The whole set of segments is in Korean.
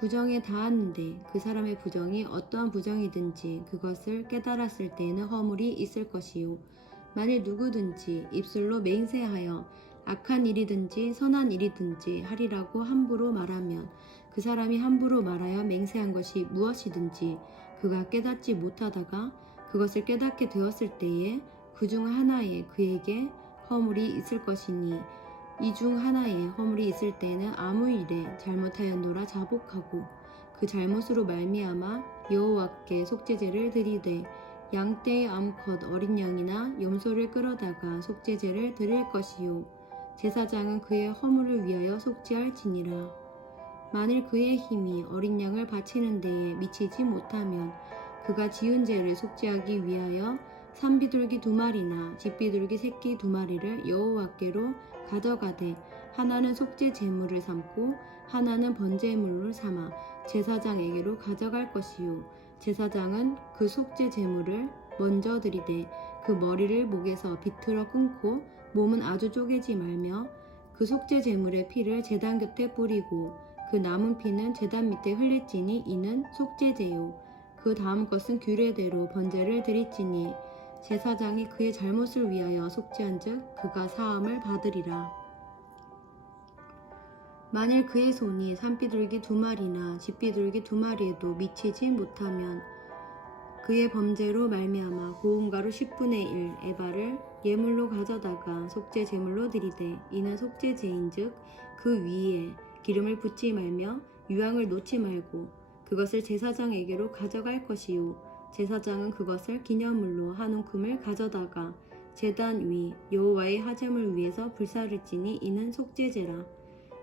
부정에 닿았는데 그 사람의 부정이 어떠한 부정이든지 그것을 깨달았을 때에는 허물이 있을 것이요. 만일 누구든지 입술로 맹세하여 악한 일이든지 선한 일이든지 하리라고 함부로 말하면 그 사람이 함부로 말하여 맹세한 것이 무엇이든지 그가 깨닫지 못하다가 그것을 깨닫게 되었을 때에 그 중 하나에 그에게 허물이 있을 것이니 이 중 하나에 허물이 있을 때에는 아무 일에 잘못하였노라 자복하고 그 잘못으로 말미암아 여호와께 속죄제를 드리되 양떼의 암컷 어린 양이나 염소를 끌어다가 속죄제를 드릴 것이요 제사장은 그의 허물을 위하여 속죄할지니라. 만일 그의 힘이 어린 양을 바치는 데에 미치지 못하면 그가 지은 죄를 속죄하기 위하여 산비둘기 두 마리나 집비둘기 새끼 두 마리를 여호와께로 가져가되 하나는 속죄 제물을 삼고 하나는 번제물로 삼아 제사장에게로 가져갈 것이요. 제사장은 그 속죄 제물을 먼저 드리되 그 머리를 목에서 비틀어 끊고 몸은 아주 쪼개지 말며 그 속죄 제물의 피를 제단 곁에 뿌리고 그 남은 피는 제단 밑에 흘릴지니 이는 속죄제요. 그 다음 것은 규례대로 번제를 드릴지니 제사장이 그의 잘못을 위하여 속죄한즉 그가 사함을 받으리라. 만일 그의 손이 산비둘기 두 마리나 집비둘기 두 마리에도 미치지 못하면 그의 범죄로 말미암아 고운 가루 10분의 1 에바를 예물로 가져다가 속죄 제물로 드리되 이는 속죄제인즉 그 위에 기름을 붓지 말며 유황을 놓지 말고 그것을 제사장에게로 가져갈 것이요 제사장은 그것을 기념물로 한 움큼을 가져다가 제단 위 여호와의 하점을 위해서 불사를 지니 이는 속죄제라.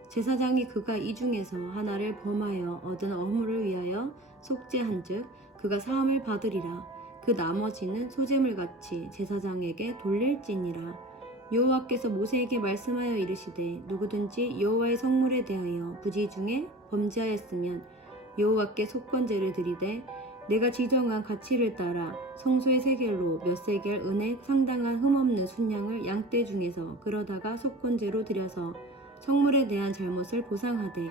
제사장이 그가 이 중에서 하나를 범하여 얻은 어물을 위하여 속죄한즉 그가 사함을 받으리라. 그 나머지는 소재물 같이 제사장에게 돌릴지니라. 여호와께서 모세에게 말씀하여 이르시되 누구든지 여호와의 성물에 대하여 부지 중에 범죄하였으면 여호와께 속건제를 드리되 내가 지정한 가치를 따라 성소의 세겔로 몇 세겔 은에 상당한 흠없는 순양을 양떼 중에서 끌어다가 속건제로 드려서 성물에 대한 잘못을 보상하되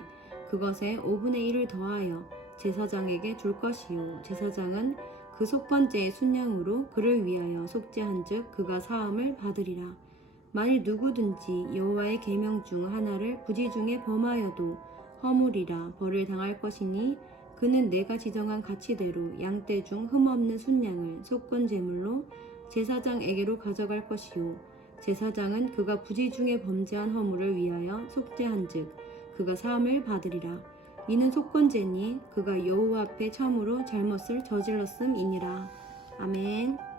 그것에 5분의 1을 더하여 제사장에게 줄 것이요. 제사장은 그 속건제의 순양으로 그를 위하여 속죄한즉 그가 사함을 받으리라. 만일 누구든지 여호와의 계명 중 하나를 부지 중에 범하여도 허물이라 벌을 당할 것이니 그는 내가 지정한 가치대로 양떼 중 흠없는 순양을 속건 제물로 제사장에게로 가져갈 것이요. 제사장은 그가 부지 중에 범죄한 허물을 위하여 속죄한즉 그가 사함을 받으리라. 이는 속건제니 그가 여호와 앞에 참으로 잘못을 저질렀음이니라. 아멘.